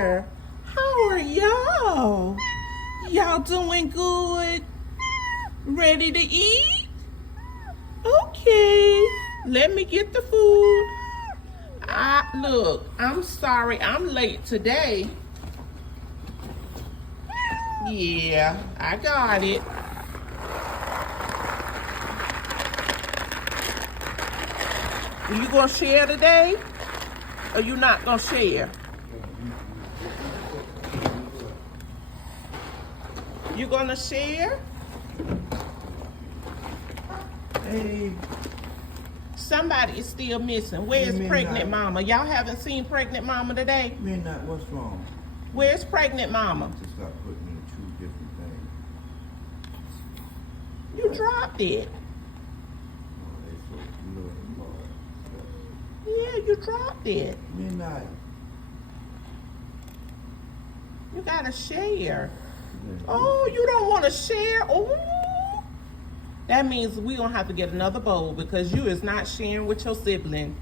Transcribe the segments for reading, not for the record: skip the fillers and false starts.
How are y'all? Y'all doing good? Ready to eat? Okay, let me get the food. Look, I'm sorry I'm late today. Yeah, I got it. Are you gonna share today? Or you not gonna share? You gonna share? Hey, Somebody is still missing. Where's pregnant mama? Y'all haven't seen pregnant mama today? Midnight, what's wrong? Where's pregnant mama? Just stop putting me in two different things. You dropped it. Oh, they so little and Yeah, you dropped it. Midnight. You gotta share. Oh, you don't want to share? Oh, that means we gonna have to get another bowl because you is not sharing with your sibling.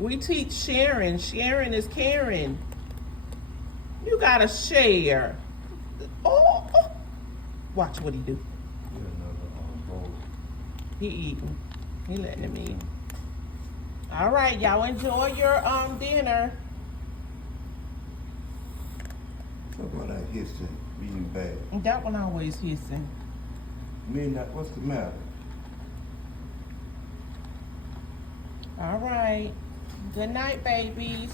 We teach sharing. Sharing is caring. You gotta share. Oh, watch what he do. Get another bowl. He eating. He letting him eat. All right, y'all enjoy your dinner. Talk about that hissing being bad. That one always hissing. Midnight, what's the matter? All right. Good night, babies.